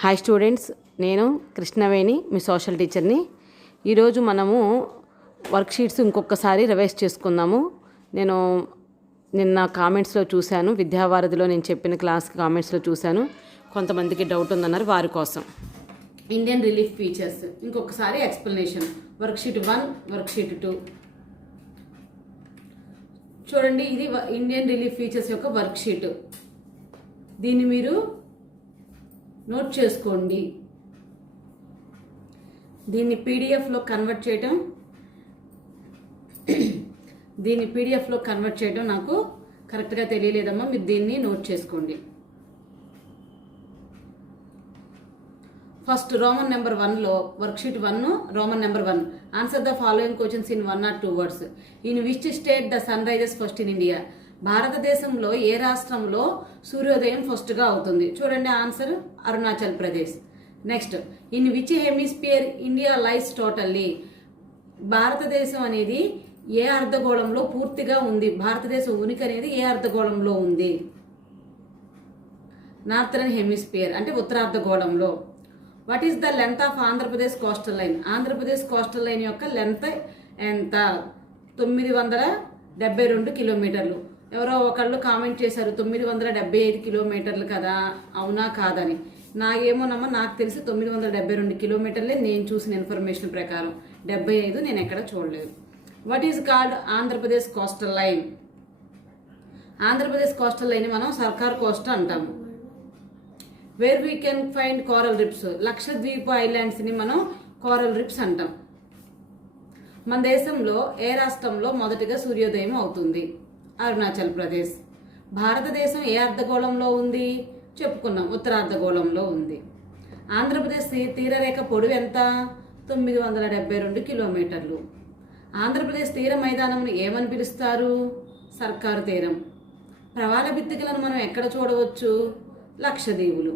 Hi students, నేను కృష్ణవేణి, మీ social టీచర్ని. ఈరోజు మనము వర్క్షీట్స్ ఇంకొకసారి రివైజ్ చేసుకుందాము. నేను నిన్న కామెంట్స్లో చూశాను, విద్యావారధిలో నేను చెప్పిన క్లాస్ కామెంట్స్లో చూశాను, కొంతమందికి డౌట్ ఉందన్నారు. వారి కోసం ఇండియన్ రిలీఫ్ ఫీచర్స్ ఇంకొకసారి ఎక్స్ప్లెనేషన్. వర్క్షీట్ 1, వర్క్షీట్ 2 చూడండి. ఇది ఇండియన్ రిలీఫ్ ఫీచర్స్ యొక్క వర్క్షీట్. దీన్ని మీరు నోట్ చేసుకోండి. దీన్ని పీడిఎఫ్లో కన్వర్ట్ చేయడం నాకు కరెక్ట్గా తెలియలేదమ్మా, మీరు దీన్ని నోట్ చేసుకోండి. ఫస్ట్ రోమన్ నెంబర్ 1లో worksheet 1 Roman number 1. Answer the following questions in 1 or 2 words. In which state the sun rises first in India? భారతదేశంలో ఏ రాష్ట్రంలో సూర్యోదయం ఫస్ట్గా అవుతుంది? చూడండి answer Arunachal Pradesh. Next, in which hemisphere India lies totally? భారతదేశం అనేది ఏ అర్ధగోళంలో పూర్తిగా ఉంది? భారతదేశం ఉనికి అనేది ఏ అర్ధగోళంలో ఉంది? నార్థరన్ హెమిస్పియర్ అంటే ఉత్తరార్ధగోళంలో. What is the length of Andhra Pradesh coastal line? Andhra Pradesh coastal line యొక్క లెంత్ ఎంత? 972 కిలోమీటర్లు. ఎవరో ఒకళ్ళు కామెంట్ చేశారు 975 కిలోమీటర్లు కదా, అవునా కాదని. నాకేమోనమ్మా, నాకు తెలిసి 972 కిలోమీటర్లే నేను చూసిన ఇన్ఫర్మేషన్ ప్రకారం. 75 నేను ఎక్కడ చూడలేదు. What is called Andhra Pradesh coastal line? Andhra Pradesh coastal line మనం సర్కార్ కోస్ట్ అంటాము. Where we can find coral reefs? Lakshadweep ఐలాండ్స్ని మనం కోరల్ రిప్స్ అంటాం. మన దేశంలో ఏ రాష్ట్రంలో మొదటిగా సూర్యోదయం అవుతుంది? అరుణాచల్ ప్రదేశ్. భారతదేశం ఏ అర్ధగోళంలో ఉంది? చెప్పుకున్నాం, ఉత్తరార్ధగోళంలో ఉంది. ఆంధ్రప్రదేశ్ తీరరేఖ పొడవు ఎంత? 972 కిలోమీటర్లు. ఆంధ్రప్రదేశ్ తీర మైదానంను ఏమని పిలుస్తారు? సర్కారు తీరం. ప్రవాళ భిత్తికలను మనం ఎక్కడ చూడవచ్చు? లక్షద్వీపులు.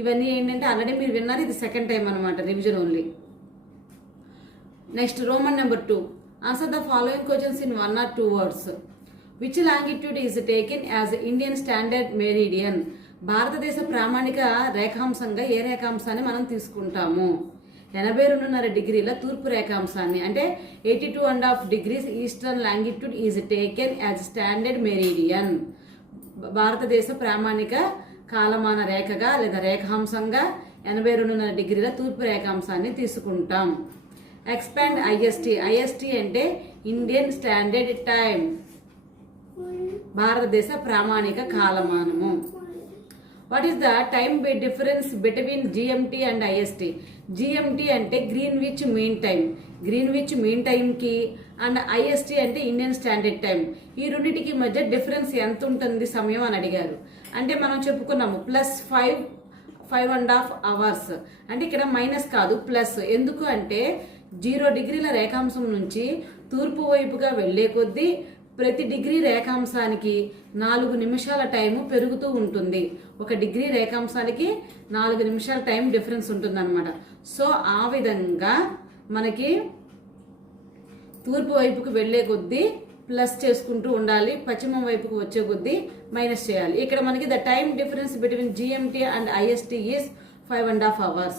ఇవన్నీ ఏంటంటే ఆల్రెడీ మీరు విన్నారు, ఇది సెకండ్ టైం అనమాట, revision only. Next, Roman number 2. Answer the following questions in 1 or 2 words. Which longitude is taken as Indian standard meridian? భారతదేశ ప్రామాణిక రేఖాంశంగా ఏ రేఖాంశాన్ని మనం తీసుకుంటాము? 82.5 డిగ్రీల తూర్పు రేఖాంశాన్ని, అంటే 82.5 degrees eastern longitude is taken as standard meridian. భారతదేశ ప్రామాణిక కాలమాన రేఖగా లేదా రేఖాంశంగా 82.5 డిగ్రీల తూర్పు రేఖాంశాన్ని తీసుకుంటాం. Expand IST. ఐఎస్టీ అంటే ఇండియన్ స్టాండర్డ్ టైం, భారతదేశ ప్రామాణిక కాలమానము. What is the time difference between GMT and IST? GMT అంటే Greenwich mean time. Greenwich mean టైంకి అండ్ ఐఎస్టీ అంటే ఇండియన్ స్టాండర్డ్ టైం, ఈ రెండింటికి మధ్య డిఫరెన్స్ ఎంత ఉంటుంది సమయం అని అడిగారు. అంటే మనం చెప్పుకున్నాము +5.5 hours. అంటే ఇక్కడ మైనస్ కాదు, ప్లస్. ఎందుకు అంటే 0 డిగ్రీల రేఖాంశం నుంచి తూర్పు వైపుగా వెళ్లే కొద్దీ ప్రతి డిగ్రీ రేఖాంశానికి 4 నిమిషాల టైము పెరుగుతూ ఉంటుంది. 1 డిగ్రీ రేఖాంశానికి 4 నిమిషాల టైం డిఫరెన్స్ ఉంటుంది అనమాట. సో ఆ విధంగా మనకి తూర్పు వైపుకు వెళ్లే కొద్దీ ప్లస్ చేసుకుంటూ ఉండాలి, పశ్చిమం వైపుకు వచ్చే కొద్దీ మైనస్ చేయాలి. ఇక్కడ మనకి the time difference between GMT and IST is 5.5 hours.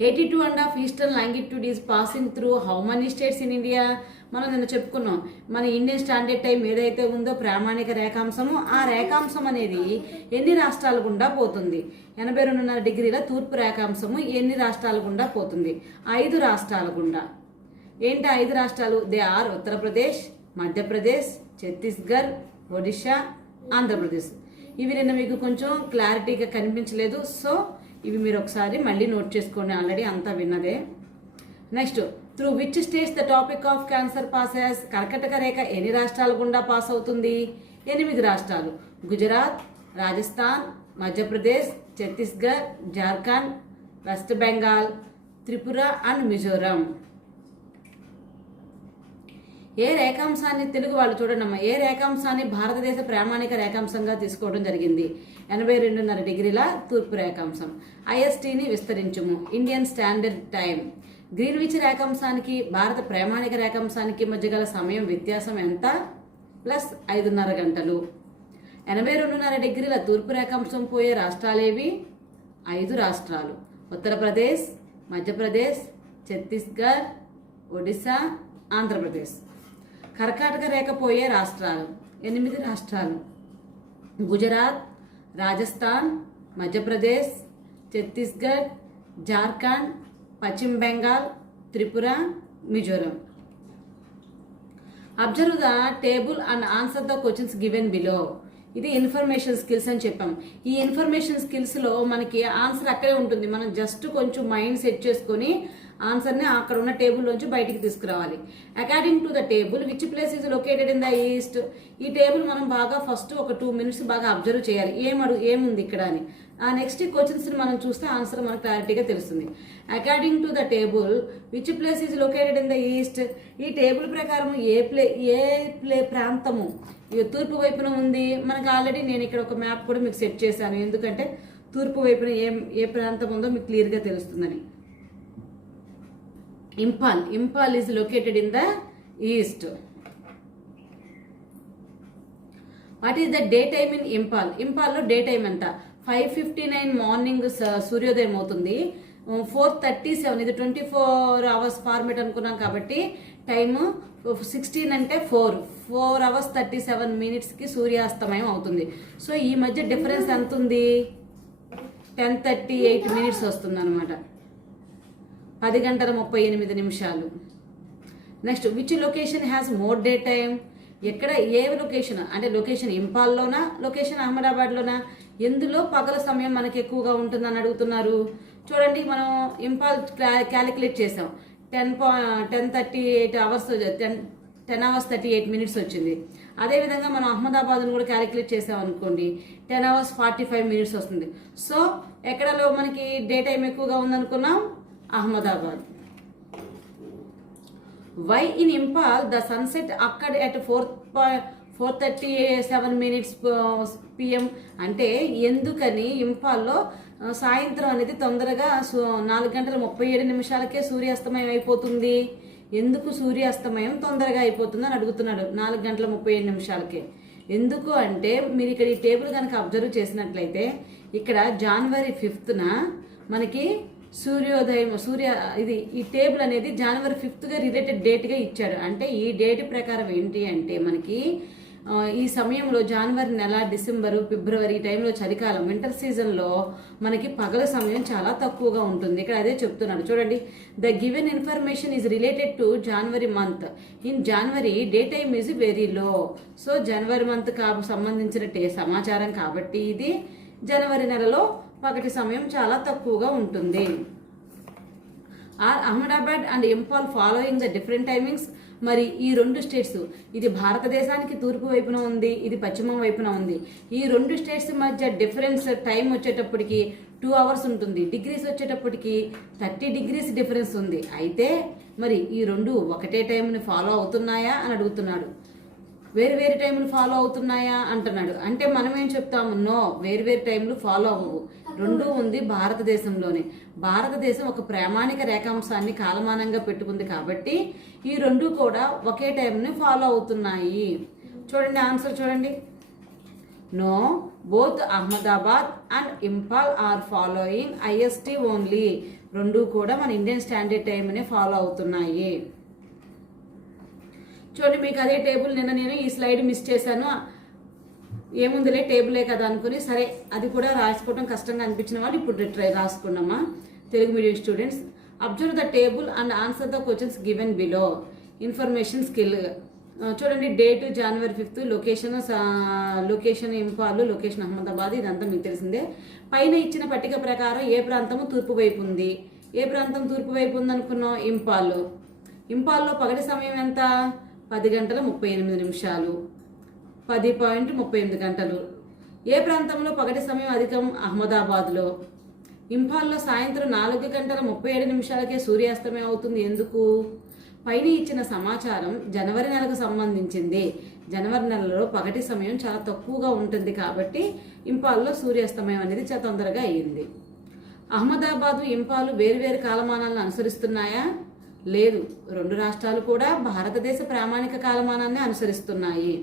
82.5 eastern longitude is passing through how many states in India? మనం నిన్న చెప్పుకున్నాం, మన ఇండియన్ స్టాండర్డ్ టైం ఏదైతే ఉందో ప్రామాణిక రేఖాంశము, ఆ రేఖాంశం అనేది ఎన్ని రాష్ట్రాల గుండా పోతుంది? 82.5 డిగ్రీల తూర్పు రేఖాంశము ఎన్ని రాష్ట్రాల గుండా పోతుంది? 5 రాష్ట్రాల గుండా. ఏంటి 5 రాష్ట్రాలు? They are Uttar Pradesh, Madhya Pradesh, Chhattisgarh, Odisha, Andhra Pradesh. ఇవి నిన్న మీకు కొంచెం క్లారిటీగా కనిపించలేదు, సో ఇవి మీరు ఒకసారి మళ్ళీ నోట్ చేసుకోండి, ఆల్రెడీ అంతా విన్నదే. Next, through which states the tropic of Cancer passes? కర్కటక రేఖ ఎన్ని రాష్ట్రాల గుండా పాస్ అవుతుంది? 8 రాష్ట్రాలు. గుజరాత్, రాజస్థాన్, మధ్యప్రదేశ్, ఛత్తీస్గఢ్, జార్ఖండ్, వెస్ట్ బెంగాల్, త్రిపుర అండ్ మిజోరాం. ఏ రేఖాంశాన్ని, తెలుగు వాళ్ళు చూడండి, ఏ రేఖాంశాన్ని భారతదేశ ప్రామాణిక రేఖాంశంగా తీసుకోవడం జరిగింది? 82.5 డిగ్రీల తూర్పు రేఖాంశం. ఐఎస్టీని విస్తరించుము. Indian standard time. గ్రీన్విచ్ రేఖాంశానికి భారత ప్రామాణిక రేఖాంశానికి మధ్య గల సమయం వ్యత్యాసం ఎంత? +5.5 గంటలు. 82.5 తూర్పు రేఖాంశం పోయే రాష్ట్రాలేవి? 5 రాష్ట్రాలు: ఉత్తరప్రదేశ్, మధ్యప్రదేశ్, ఛత్తీస్గఢ్, ఒడిశా, ఆంధ్రప్రదేశ్. కర్కాటక రేఖ పోయే రాష్ట్రాలు 8 రాష్ట్రాలు: గుజరాత్, రాజస్థాన్, మధ్యప్రదేశ్, ఛత్తీస్గఢ్, జార్ఖండ్, పశ్చిమ Bengal, Tripura, Mizoram. Observe the table and answer the questions given below. ఇది ఇన్ఫర్మేషన్ స్కిల్స్ అని చెప్పాం. ఈ ఇన్ఫర్మేషన్ స్కిల్స్లో మనకి ఆన్సర్ అక్కడే ఉంటుంది. మనం జస్ట్ కొంచెం మైండ్ సెట్ చేసుకొని ఆన్సర్ని అక్కడ ఉన్న టేబుల్లోంచి బయటికి తీసుకురావాలి. According to the table which place is located in the east. ఈ టేబుల్ మనం బాగా ఫస్ట్ ఒక 2 minutes బాగా అబ్జర్వ్ చేయాలి, ఏముంది ఇక్కడ అని. ఆ నెక్స్ట్ క్వశ్చన్స్ని మనం చూస్తే ఆన్సర్ మనకు క్లారిటీగా తెలుస్తుంది. According to the table which place is located in the east. ఈ టేబుల్ ప్రకారం ఏ ప్రాంతము తూర్పు వైపున ఉంది. మనకు ఆల్రెడీ నేను ఇక్కడ ఒక మ్యాప్ కూడా మీకు సెట్ చేశాను, ఎందుకంటే తూర్పు వైపున ఏ ప్రాంతం ఉందో మీకు క్లియర్గా తెలుస్తుందని. Imphal is located in the east. What is the day time in ఇంపాల్లో డే టైం ఎంత? 5:59 మార్నింగ్ సూర్యోదయం అవుతుంది. 4:37 ఇది 24 hours ఫార్మేట్ అనుకున్నాం కాబట్టి టైము 16 అంటే 4 hours 37 minutesకి సూర్యాస్తమయం అవుతుంది. సో ఈ మధ్య డిఫరెన్స్ ఎంత ఉంది? 10:38 minutes వస్తుంది అనమాట. 10:38. Next which location has more day time. ఎక్కడ ఏ లొకేషన్ అంటే లొకేషన్ ఇంపాల్లోనా, లొకేషన్ అహ్మదాబాద్లోనా, ఎందులో పగల సమయం మనకి ఎక్కువగా ఉంటుందని అడుగుతున్నారు. చూడండి, మనం ఇంపాల్ క్యాలిక్యులేట్ చేసాం. 10:38 hours 10 hours 38 minutes వచ్చింది. అదేవిధంగా మనం అహ్మదాబాద్ను కూడా క్యాలిక్యులేట్ చేసాం అనుకోండి, 10 hours 45 minutes వస్తుంది. సో ఎక్కడలో మనకి డే టైం ఎక్కువగా ఉందనుకున్నాం? Ahmedabad. Why in Imphal the sunset అక్కడ్ అట్ 4:37 minutes PM. అంటే ఎందుకని ఇంపాల్లో సాయంత్రం అనేది తొందరగా 4:37 సూర్యాస్తమయం అయిపోతుంది? ఎందుకు సూర్యాస్తమయం తొందరగా అయిపోతుంది అని అడుగుతున్నాడు. 4:37 ఎందుకు అంటే మీరు ఇక్కడ ఈ టేబుల్ కనుక అబ్జర్వ్ చేసినట్లయితే ఇక్కడ January 5th మనకి సూర్యోదయం ఈ టేబుల్ అనేది January 5th రిలేటెడ్ డేట్గా ఇచ్చాడు. అంటే ఈ డేట్ ప్రకారం ఏంటి అంటే మనకి ఈ సమయంలో జనవరి నెల, డిసెంబరు, ఫిబ్రవరి ఈ టైంలో చలికాలం, వింటర్ సీజన్లో మనకి పగల సమయం చాలా తక్కువగా ఉంటుంది. ఇక్కడ అదే చెప్తున్నాడు చూడండి. The given information is related to January month. In January day time is very low. So January month సంబంధించిన సమాచారం కాబట్టి ఇది జనవరి నెలలో పగటి సమయం చాలా తక్కువగా ఉంటుంది. Are Ahmedabad and Imphal following the different timings. మరి ఈ 2 స్టేట్స్, ఇది భారతదేశానికి తూర్పు వైపున ఉంది, ఇది పశ్చిమం వైపున ఉంది. ఈ 2 స్టేట్స్ మధ్య డిఫరెన్స్ టైం వచ్చేటప్పటికి 2 hours ఉంటుంది. డిగ్రీస్ వచ్చేటప్పటికి 30 degrees డిఫరెన్స్ ఉంది. అయితే మరి ఈ 2 ఒకటే టైంని ఫాలో అవుతున్నాయా అని అడుగుతున్నాడు. వేరు టైంలు ఫాలో అవుతున్నాయా అంటున్నాడు. అంటే మనం ఏం చెప్తాము? నో, వేరు టైంలు ఫాలో అవ్వవు. 2 ఉంది భారతదేశంలోనే. భారతదేశం ఒక ప్రామాణిక రేఖాంశాన్ని కాలమానంగా పెట్టుకుంది కాబట్టి ఈ 2 కూడా ఒకే టైంని ఫాలో అవుతున్నాయి. చూడండి ఆన్సర్ చూడండి. No, both Ahmedabad and Imphal are following IST only. 2 కూడా మన ఇండియన్ స్టాండర్డ్ టైంని ఫాలో అవుతున్నాయి. చూడండి, మీకు అదే టేబుల్ నేను ఈ స్లైడ్ మిస్ చేశాను. ఏముందిలే టేబులే కదా అనుకుని, సరే అది కూడా రాసుకోవడం కష్టంగా అనిపించిన వాళ్ళు ఇప్పుడు రాసుకున్నామా Telugu medium students. Observe the table and answer the questions given below. Information skill చూడండి. Date January 5th, location Imphal, location Ahmedabad, ఇదంతా మీకు తెలిసిందే. పైన ఇచ్చిన పట్టిక ప్రకారం ఏ ప్రాంతము తూర్పు వైపు ఉంది? ఏ ప్రాంతం తూర్పు వైపు ఉంది అనుకున్నాం? ఇంపాల్లో పగటి సమయం ఎంత? 10:38, 10:38 గంటలు. ఏ ప్రాంతంలో పగటి సమయం అధికం? అహ్మదాబాద్లో. ఇంపాల్లో సాయంత్రం 4:37 సూర్యాస్తమయం అవుతుంది. ఎందుకు? పైన ఇచ్చిన సమాచారం జనవరి నెలకు సంబంధించింది. జనవరి నెలలో పగటి సమయం చాలా తక్కువగా ఉంటుంది కాబట్టి ఇంపాల్లో సూర్యాస్తమయం అనేది చాలా తొందరగా అయ్యింది. అహ్మదాబాదు, ఇంపాలు వేరువేరు కాలమానాలను అనుసరిస్తున్నాయా? లేదు. 2 రాష్ట్రాలు కూడా భారతదేశ ప్రామాణిక కాలమానాన్ని అనుసరిస్తున్నాయి.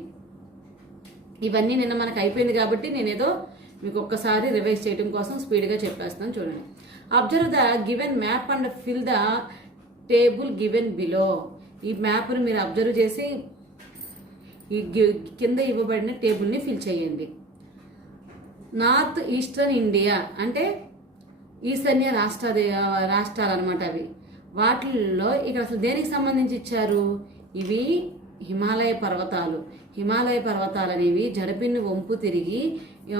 ఇవన్నీ నిన్న మనకు అయిపోయింది కాబట్టి నేనేదో మీకు ఒక్కసారి రివైజ్ చేయడం కోసం స్పీడ్గా చెప్పేస్తాను. చూడండి. Observe the given map and fill the table given below. ఈ మ్యాప్ను మీరు అబ్జర్వ్ చేసి ఈ కింద ఇవ్వబడిన టేబుల్ని ఫిల్ చేయండి. నార్త్ ఈస్టర్న్ ఇండియా అంటే ఈశాన్య రాష్ట్రాలు అనమాట అవి. వాటిల్లో ఇక్కడ అసలు దేనికి సంబంధించి ఇచ్చారు? ఇవి హిమాలయ పర్వతాలు. హిమాలయ పర్వతాలు అనేవి జడపిన్ను వంపు తిరిగి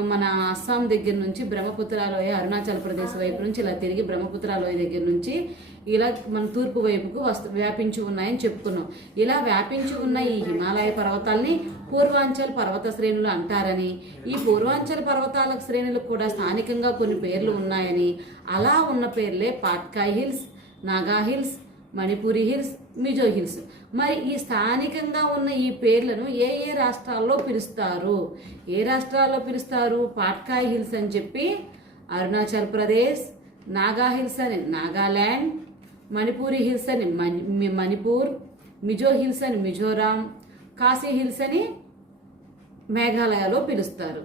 మన అస్సాం దగ్గర నుంచి బ్రహ్మపుత్ర లోయ, అరుణాచల్ ప్రదేశ్ వైపు నుంచి ఇలా తిరిగి బ్రహ్మపుత్ర లోయ దగ్గర నుంచి ఇలా మన తూర్పు వైపుకు వ్యాపించి ఉన్నాయని చెప్పుకున్నాం. ఇలా వ్యాపించి ఉన్న ఈ హిమాలయ పర్వతాలని పూర్వాంచల్ పర్వత శ్రేణులు అంటారని, ఈ పూర్వాంచల్ పర్వతాల శ్రేణులకు కూడా స్థానికంగా కొన్ని పేర్లు ఉన్నాయని, అలా ఉన్న పేర్లే Patkai hills, Naga hills, Manipuri hills, Mizo hills. మరి ఈ స్థానికంగా ఉన్న ఈ పేర్లను ఏ ఏ రాష్ట్రాల్లో పిలుస్తారు? ఏ రాష్ట్రాల్లో పిలుస్తారు? పాట్కాయ్ హిల్స్ అని చెప్పి అరుణాచల్ ప్రదేశ్, నాగా హిల్స్ అని నాగాల్యాండ్, మణిపూరి హిల్స్ అని మణిపూర్, మిజో హిల్స్ అని మిజోరాం, కాశీ హిల్స్ అని మేఘాలయలో పిలుస్తారు.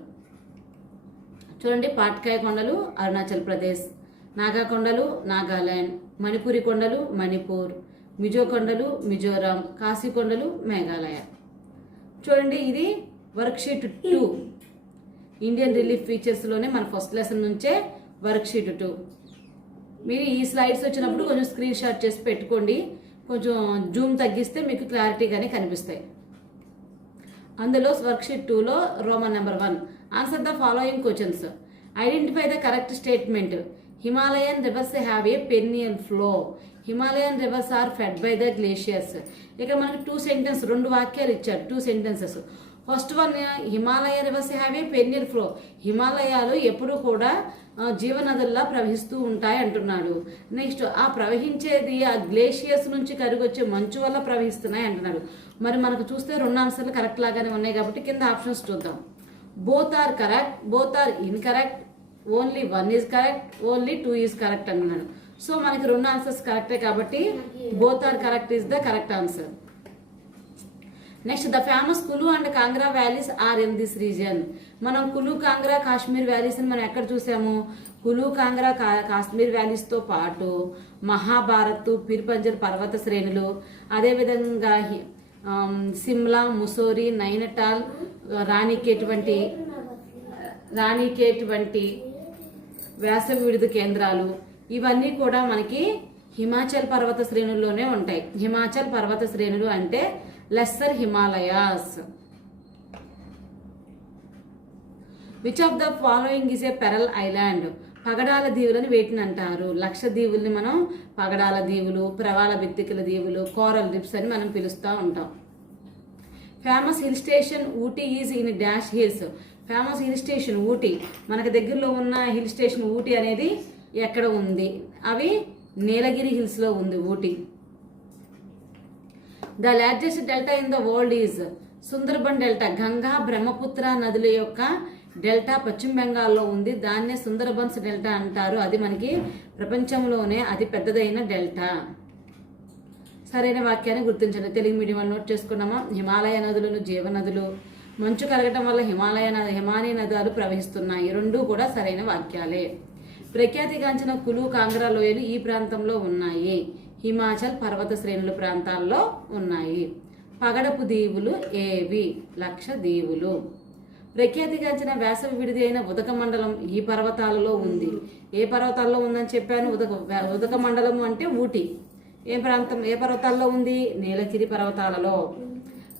చూడండి, పాట్కాయ్ కొండలు అరుణాచల్ ప్రదేశ్, నాగా కొండలు నాగాల్యాండ్, మణిపురి కొండలు మణిపూర్, మిజో కొండలు మిజోరాం, కాశీ కొండలు మేఘాలయ. చూడండి, ఇది వర్క్షీట్ 2 ఇండియన్ రిలీఫ్ ఫీచర్స్లోనే మన ఫస్ట్ లెసన్ నుంచే వర్క్షీట్ 2. మీరు ఈ స్లైడ్స్ వచ్చినప్పుడు కొంచెం స్క్రీన్ షాట్ చేసి పెట్టుకోండి. కొంచెం జూమ్ తగ్గిస్తే మీకు క్లారిటీగానే కనిపిస్తాయి. అందులో వర్క్షీట్ 2లో Roman number 1, answer the following questions. Identify the correct statement. Himalayan rivers have a perennial flow. Himalayan rivers are fed by the glaciers. ఇక్కడ మనకి 2 sentences, 2 వాక్యాలు ఇచ్చారు, 2 sentences. First one, Himalaya reverse have a perineal flow. హిమాలయాలు ఎప్పుడు కూడా జీవనదుల్లా ప్రవహిస్తూ ఉంటాయి అంటున్నాడు. నెక్స్ట్, ఆ ప్రవహించేది ఆ గ్లేషియర్స్ నుంచి కరిగొచ్చే మంచు వల్ల ప్రవహిస్తున్నాయి అంటున్నాడు. మరి మనకు చూస్తే 2 ఆన్సర్లు కరెక్ట్ లాగానే ఉన్నాయి కాబట్టి కింద ఆప్షన్స్ చూద్దాం. Both are correct, both are incorrect, only 1 is correct, only 2 is correct అన్నాడు. సో మనకి 2 ఆన్సర్స్ కరెక్టే కాబట్టి both are correct is the correct answer. Next, the famous Kullu and Kangra valleys are in this region. మనం Kullu Kangra Kashmir valleys అని మనం ఎక్కడ చూసాము? కులు కాంగ్రా కాశ్మీర్ వ్యాలీస్తో పాటు మహాభారత్, పీర్పంజల్ పర్వత శ్రేణులు, అదేవిధంగా సిమ్లా, ముసోరి, నైనటాల్, రాణికేట్ వంటి వేసవి విడుదల కేంద్రాలు ఇవన్నీ కూడా మనకి హిమాచల్ పర్వత శ్రేణుల్లోనే ఉంటాయి. హిమాచల్ పర్వత శ్రేణులు అంటే lesser Himalayas. Which of the following is a pearl island. పగడాల దీవులని వేటిని అంటారు? లక్షద్వీపుల్ని మనం పగడాల దీవులు, ప్రవాళ బిత్తికల దీవులు, కోరల్ రిప్స్ అని మనం పిలుస్తూ ఉంటాం. Famous hill station Ooty is in dash hills. Famous hill station Ooty, మనకు దగ్గరలో ఉన్న హిల్ స్టేషన్ ఊటీ అనేది ఎక్కడ ఉంది? అవి నీలగిరి హిల్స్లో ఉంది Ooty. The largest delta in the world is Sundarban delta. Ganga Brahmaputra నదుల యొక్క డెల్టా పశ్చిమ బెంగాల్లో ఉంది. దాన్నే సుందర్బన్స్ డెల్టా అంటారు. అది మనకి ప్రపంచంలోనే అతి పెద్దదైన డెల్టా. సరైన వాక్యాన్ని గుర్తించండి. తెలుగు మీడియం వాళ్ళు నోట్ చేసుకున్నామా? హిమాలయ నదులను జీవనదులు, మంచు కరగటం వల్ల హిమాలయ నదాలు ప్రవహిస్తున్నాయి. 2 కూడా సరైన వాక్యాలే. ప్రఖ్యాతిగాంచిన కులు కాంగ్రా లోయలు ఈ ప్రాంతంలో ఉన్నాయి. హిమాచల్ పర్వత శ్రేణుల ప్రాంతాల్లో ఉన్నాయి. పగడపు దీవులు ఏవి? లక్షద్వీపులు. ప్రఖ్యాతిగాంచిన వేసవి విడిది అయిన ఉదక మండలం ఈ పర్వతాలలో ఉంది. ఏ పర్వతాల్లో ఉందని చెప్పాను? ఉదక మండలము అంటే ఊటీ. ఏ పర్వతాల్లో ఉంది? నీలగిరి పర్వతాలలో.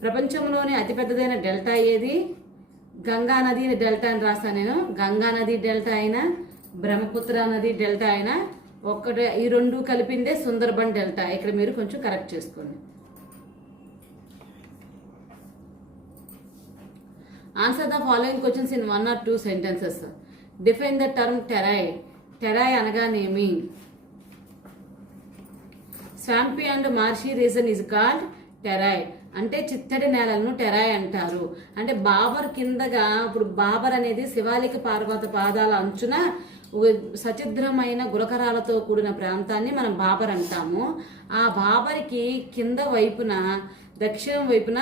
ప్రపంచంలోనే అతిపెద్దదైన డెల్టా ఏది? గంగా నది డెల్టా అని రాస్తాను నేను. గంగా నది డెల్టా అయినా, బ్రహ్మపుత్ర నది డెల్టా అయినా ఒక్కటే, ఈ 2 కలిపిందే సుందర్బన్ డెల్టా. ఇక్కడ మీరు కొంచెం కరెక్ట్ చేసుకోండి. Answer the following questions in 1 or 2 sentences. Define the term Terai. Terai అనగానేమి? Swampy and marshy region is called Terai. అంటే చిత్తడి నేలలను టెరాయ్ అంటారు. అంటే బాబర్ కిందగా, ఇప్పుడు బాబర్ అనేది శివాలిక పర్వత పాదాల అంచున సచిద్రమైన గులకరాలతో కూడిన ప్రాంతాన్ని మనం బాబర్ అంటాము. ఆ బాబర్కి కింద వైపున, దక్షిణం వైపున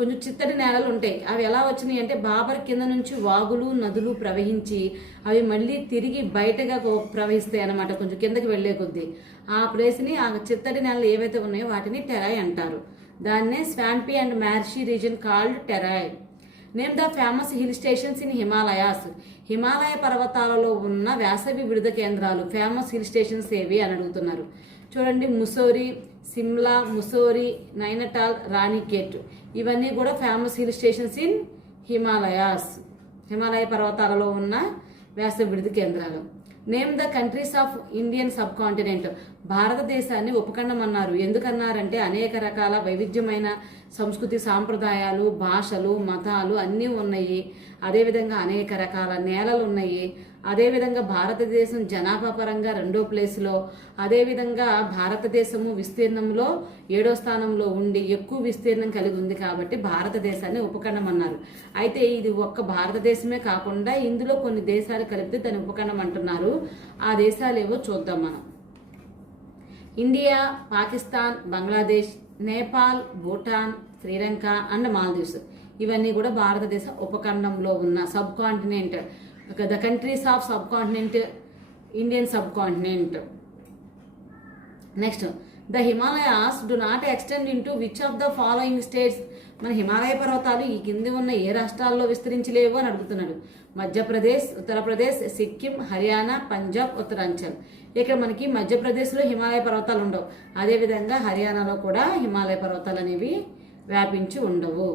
కొంచెం చిత్తడి నేలలు ఉంటాయి. అవి ఎలా వచ్చినాయి అంటే బాబర్ కింద నుంచి వాగులు నదులు ప్రవహించి అవి మళ్ళీ తిరిగి బయటగా ప్రవహిస్తాయి అన్నమాట, కొంచెం కిందకి వెళ్లే కొద్దీ. ఆ ప్లేస్ని, ఆ చిత్తడి నేలలు ఏవైతే ఉన్నాయో వాటిని టెరాయ్ అంటారు. దాన్నే swampy and marshy region called Terai. Name the famous hill stations in Himalayas. Himalaya పర్వతాలలో ఉన్న వేసవి విడుద కేంద్రాలు, ఫేమస్ హిల్ స్టేషన్స్ ఏవి అని అడుగుతున్నారు. చూడండి, ముసోరి, సిమ్లా, ముసోరి, నైనటాల్, రాణికేట్ ఇవన్నీ కూడా famous hill stations in Himalayas. Himalaya పర్వతాలలో ఉన్న వేసవి విడుద కేంద్రాలు. Name the countries of Indian subcontinent. భారతదేశాన్ని ఉపఖండం అన్నారు. ఎందుకన్నారంటే అనేక రకాల వైవిధ్యమైన సంస్కృతి, సాంప్రదాయాలు, భాషలు, మతాలు అన్నీ ఉన్నాయి. అదేవిధంగా అనేక రకాల నేలలు ఉన్నాయి. అదేవిధంగా భారతదేశం జనాభా పరంగా 2వ ప్లేస్లో, అదేవిధంగా భారతదేశము విస్తీర్ణంలో 7వ స్థానంలో ఉండి ఎక్కువ విస్తీర్ణం కలిగి ఉంది కాబట్టి భారతదేశాన్ని ఉపఖండం అన్నారు. అయితే ఇది ఒక్క భారతదేశమే కాకుండా ఇందులో కొన్ని దేశాలు కలిపితే దాన్ని ఉపఖండం అంటున్నారు. ఆ దేశాలు ఏవో చూద్దాం మనం. ఇండియా, పాకిస్తాన్, బంగ్లాదేశ్, నేపాల్, భూటాన్, శ్రీలంక అండ్ మాల్దీవ్స్ ఇవన్నీ కూడా భారతదేశ ఉపఖండంలో ఉన్న sub continent. The countries of sub continent, Indian sub continent. Next, the Himalayas do not extend into which of the following states. మన హిమాలయ పర్వతాలు ఈ కింది ఉన్న ఏ రాష్ట్రాల్లో విస్తరించలేవు అని అడుగుతున్నాడు. మధ్యప్రదేశ్, ఉత్తరప్రదేశ్, సిక్కిం, హర్యానా, పంజాబ్, ఉత్తరాంచల్. ఇక్కడ మనకి మధ్యప్రదేశ్లో హిమాలయ పర్వతాలు ఉండవు. అదేవిధంగా హర్యానాలో కూడా హిమాలయ పర్వతాలు అనేవి వ్యాపించి ఉండవు.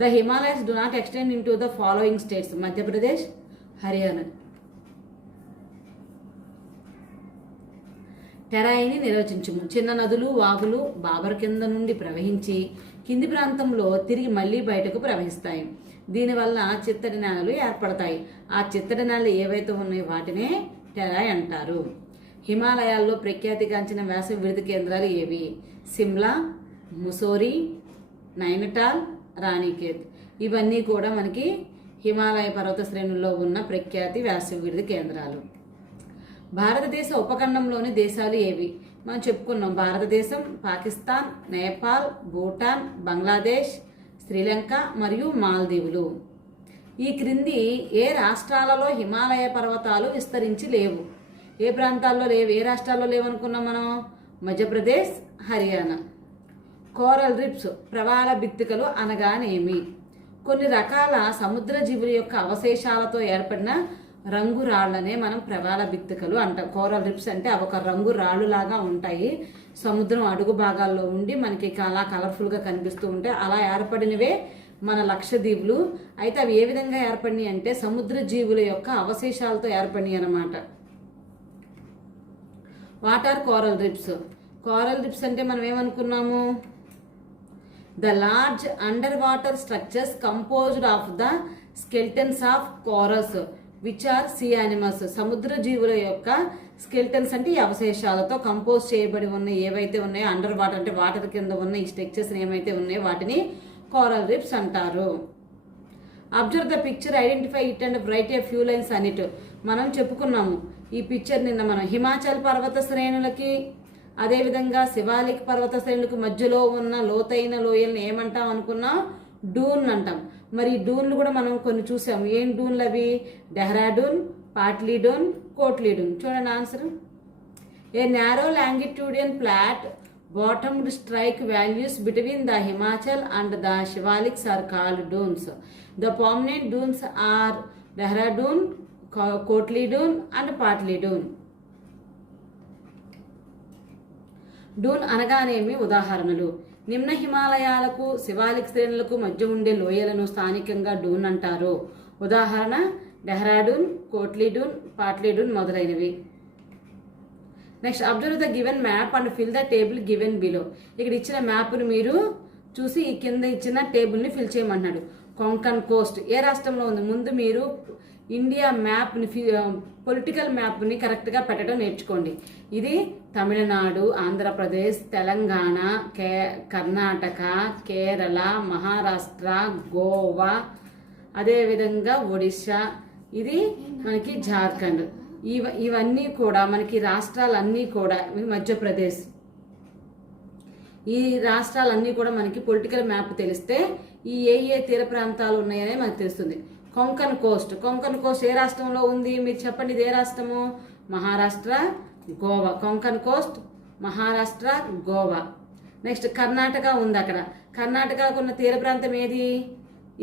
The Himalayas do not extend into the following states. Madhya Pradesh, Haryana. టెరాయిని నిర్వచించుము. చిన్న నదులు, వాగులు బాబర్ కింద నుండి ప్రవహించి కింది ప్రాంతంలో తిరిగి మళ్ళీ బయటకు ప్రవహిస్తాయి. దీనివల్ల చిత్తడి నేలలు ఏర్పడతాయి. ఆ చిత్తడి నేలలు ఏవైతే ఉన్నాయో వాటినే టెరాయ్ అంటారు. హిమాలయాల్లో ప్రఖ్యాతిగాంచిన వేసవి విడుదల కేంద్రాలు ఏవి? సిమ్లా, ముసోరి, నైనటాల్, రాణికేత్. ఇవన్నీ కూడా మనకి హిమాలయ పర్వత శ్రేణుల్లో ఉన్న ప్రఖ్యాతి వేసవి విడుదల కేంద్రాలు. భారతదేశ ఉపఖండంలోని దేశాలు ఏవి? మనం చెప్పుకున్నాం. భారతదేశం, పాకిస్తాన్, నేపాల్, భూటాన్, బంగ్లాదేశ్, శ్రీలంక మరియు మాల్దీవులు. ఈ క్రింది ఏ రాష్ట్రాలలో హిమాలయ పర్వతాలు విస్తరించి లేవు? ఏ ప్రాంతాల్లో లేవు? ఏ రాష్ట్రాల్లో లేవనుకున్నాం మనం? మధ్యప్రదేశ్, హర్యానా. కోరల్ రిప్స్, ప్రవాల బిత్తికలు అనగానేమి? కొన్ని రకాల సముద్ర జీవుల యొక్క అవశేషాలతో ఏర్పడిన రంగు రాళ్లనే మనం ప్రవాల బిత్తికలు అంటాం. కోరల్ రిప్స్ అంటే అవి ఒక రంగు రాళ్ళు లాగా ఉంటాయి. సముద్రం అడుగు భాగాల్లో ఉండి మనకి అలా కలర్ఫుల్గా కనిపిస్తూ ఉంటాయి. అలా ఏర్పడినవే మన లక్షద్వీపులు. అయితే అవి ఏ విధంగా ఏర్పడినాయి అంటే సముద్ర జీవుల యొక్క అవశేషాలతో ఏర్పడినాయి అన్నమాట. What are coral reefs? Coral reefs అంటే మనం ఏమనుకున్నాము? The large underwater structures composed of the skeletons of corals which are sea animals. సముద్ర జీవుల యొక్క స్కెల్టన్స్ అంటే ఈ అవశేషాలతో కంపోజ్ చేయబడి ఉన్న ఏవైతే ఉన్నాయో అండర్ వాటర్ అంటే వాటర్ కింద ఉన్న ఈ స్ట్రక్చర్స్ ఏమైతే ఉన్నాయో వాటిని కోరల్ రిప్స్ అంటారు. Observe the picture, identify it and right a few lines an it. మనం చెప్పుకున్నాము ఈ పిక్చర్ నిన్న మనం. హిమాచల్ పర్వత శ్రేణులకి అదేవిధంగా శివాలిక్ పర్వత శ్రేణులకు మధ్యలో ఉన్న లోతైన లోయల్ని ఏమంటాం అనుకున్నాం? డూన్ అంటాం. మరి డూన్లు కూడా మనం కొన్ని చూసాము. ఏం డూన్లు అవి? డెహ్రాడూన్, పాట్లీడూన్, కోట్లీడూన్. చూడండి answer. A narrow longitudinal flat bottomed strike valleys between the Himachal and the Shivaliks are called Duns. The permanent Duns are Dehradun, Kotlidun and Patlidun. Dun అనగానేమి? ఉదాహరణలు. నిమ్న హిమాలయాలకు శివాలిక్ శ్రేణులకు మధ్య ఉండే లోయలను స్థానికంగా డూన్ అంటారు. ఉదాహరణ డెహ్రాడూన్, కోట్లీడూన్, పాట్లీడూన్ మొదలైనవి. Next, observe the given map and fill the table given below. ఇక్కడ ఇచ్చిన మ్యాప్ను మీరు చూసి ఈ కింద ఇచ్చిన టేబుల్ని ఫిల్ చేయమన్నాడు. కొంకన్ కోస్ట్ ఏ రాష్ట్రంలో ఉంది? ముందు మీరు ఇండియా మ్యాప్ని పొలిటికల్ మ్యాప్ని కరెక్ట్గా పెట్టడం నేర్చుకోండి. ఇది తమిళనాడు, ఆంధ్రప్రదేశ్, తెలంగాణ, కర్ణాటక, కేరళ, మహారాష్ట్ర, గోవా, అదేవిధంగా ఒడిశా, ఇది మనకి జార్ఖండ్. ఇవన్నీ కూడా మనకి రాష్ట్రాలన్నీ కూడా. మధ్యప్రదేశ్ ఈ రాష్ట్రాలన్నీ కూడా మనకి పొలిటికల్ మ్యాప్ తెలిస్తే ఈ ఏ తీర ప్రాంతాలు ఉన్నాయనే మనకు తెలుస్తుంది. కొంకన్ కోస్ట్ ఏ రాష్ట్రంలో ఉంది మీరు చెప్పండి, ఇది ఏ రాష్ట్రము? మహారాష్ట్ర, గోవా. కొంకన్ కోస్ట్ మహారాష్ట్ర, గోవా. నెక్స్ట్ కర్ణాటక ఉంది. అక్కడ కర్ణాటకకు ఉన్న తీర ప్రాంతం ఏది?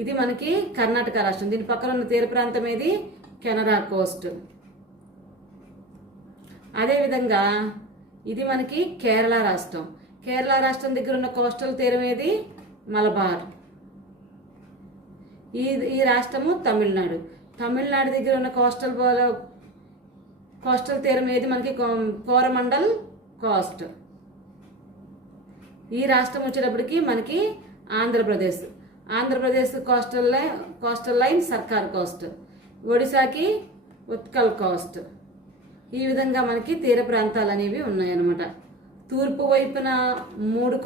ఇది మనకి కర్ణాటక రాష్ట్రం. దీని పక్కన ఉన్న తీర ప్రాంతం ఏది? కెనరా కోస్ట్. అదేవిధంగా ఇది మనకి కేరళ రాష్ట్రం. కేరళ రాష్ట్రం దగ్గర ఉన్న కోస్టల్ తీరం ఏది? మలబార్. ఈ రాష్ట్రము తమిళనాడు. తమిళనాడు దగ్గర ఉన్న కోస్టల్ తీరం ఏది? మనకి కోరమండల్ కోస్ట్. ఈ రాష్ట్రం వచ్చేటప్పటికి మనకి ఆంధ్రప్రదేశ్ కోస్టల్ లైన్ సర్కార్ కోస్ట్. ఒడిశాకి ఉత్కల్ కోస్ట్. ఈ విధంగా మనకి తీర ప్రాంతాలు అనేవి ఉన్నాయన్నమాట. తూర్పు వైపున 3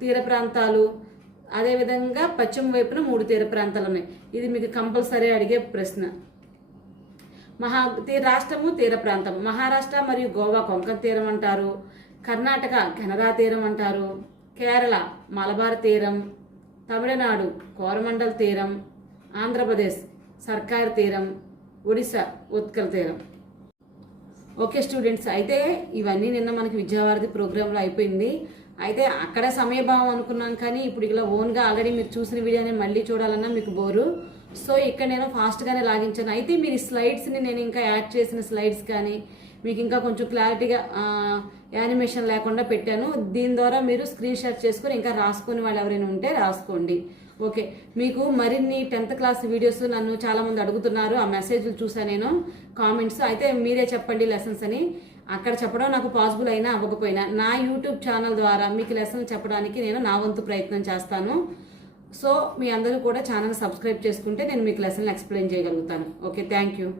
తీర ప్రాంతాలు, అదేవిధంగా పశ్చిమ వైపున 3 తీర ప్రాంతాలు ఉన్నాయి. ఇది మీకు కంపల్సరీ అడిగే ప్రశ్న. రాష్ట్రము తీర ప్రాంతం. మహారాష్ట్ర మరియు గోవా కొంకన్ తీరం అంటారు. కర్ణాటక కెనరా తీరం అంటారు. కేరళ మలబార్ తీరం. తమిళనాడు కోరమండల్ తీరం. ఆంధ్రప్రదేశ్ సర్కార్ తీరం. ఒడిశా ఉత్కల్ తీరం. ఓకే స్టూడెంట్స్, అయితే ఇవన్నీ నిన్న మనకి విద్యావారధి ప్రోగ్రాంలో అయిపోయింది. అయితే అక్కడ సమయభావం అనుకున్నాం, కానీ ఇప్పుడు ఇలా ఓన్గా ఆల్రెడీ మీరు చూసిన వీడియోని మళ్ళీ చూడాలన్నా మీకు బోరు. సో ఇక్కడ నేను ఫాస్ట్గానే లాగించాను. అయితే మీరు స్లైడ్స్ని నేను ఇంకా యాడ్ చేసిన స్లైడ్స్ కానీ మీకు ఇంకా కొంచెం క్లారిటీగా యానిమేషన్ లేకుండా పెట్టాను. దీని ద్వారా మీరు స్క్రీన్ షాట్ చేసుకొని ఇంకా రాసుకుని వాళ్ళు ఎవరైనా ఉంటే రాసుకోండి. ఓకే, మీకు మరిన్ని 10th క్లాస్ వీడియోస్ నన్ను చాలామంది అడుగుతున్నారు. ఆ మెసేజ్లు చూసాను నేను, కామెంట్స్. అయితే మీరే చెప్పండి లెసన్స్ అని. అక్కడ చెప్పడం నాకు పాసిబుల్ అయినా అవ్వకపోయినా నా యూట్యూబ్ ఛానల్ ద్వారా మీకు లెసన్ చెప్పడానికి నేను నా వంతు ప్రయత్నం చేస్తాను. సో మీ అందరూ కూడా ఛానల్ సబ్స్క్రైబ్ చేసుకుంటే నేను మీకు లెసన్ ఎక్స్ప్లెయిన్ చేయగలుగుతాను. Okay, thank you.